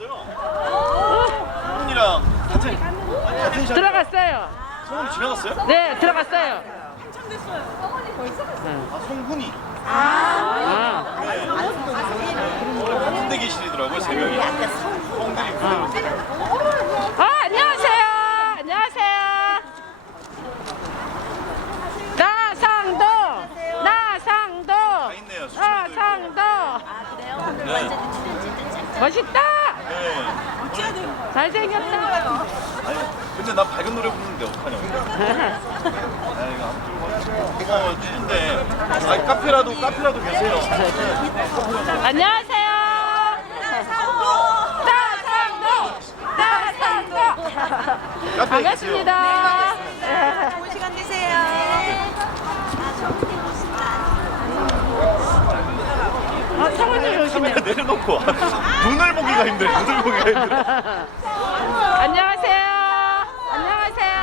들어갔어요. 소문이랑 같은 들어갔어요. 소문이 지나갔어요? 네, 들어갔어요. 네. 아 송훈이. 아, 네. 원래 같은 데 계시더라고요 세 명이. 형들이 부대로. 아, 어, 안녕하세요. 안녕하세요. 나상도. 나상도. 다 있네요. 수첩도 있고. 나상도. 네. 멋있다. 네. 잘생겼다. 아니, 근데 나 밝은 노래 부르는데 어떡하냐고. 아, 이거 아무튼 어, 추운데. 아, 카페라도, 카페라도 계세요. 안녕하세요. 나상도, 나상도. 카페에 반갑습니다. 네. 좋은 시간 되세요. 어, 성훈이 카메라 오시네. 내려놓고 와. 눈을 보기가 힘들어, 눈을 보기가 힘들어. 안녕하세요. 안녕하세요.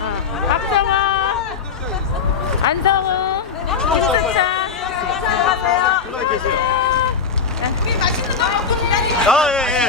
어, 박성호, 안성우, 김수찬. 안녕하세요. 들어가 계세요. 우리 맛있는 거 먹고 기다리고 아, 예, 예.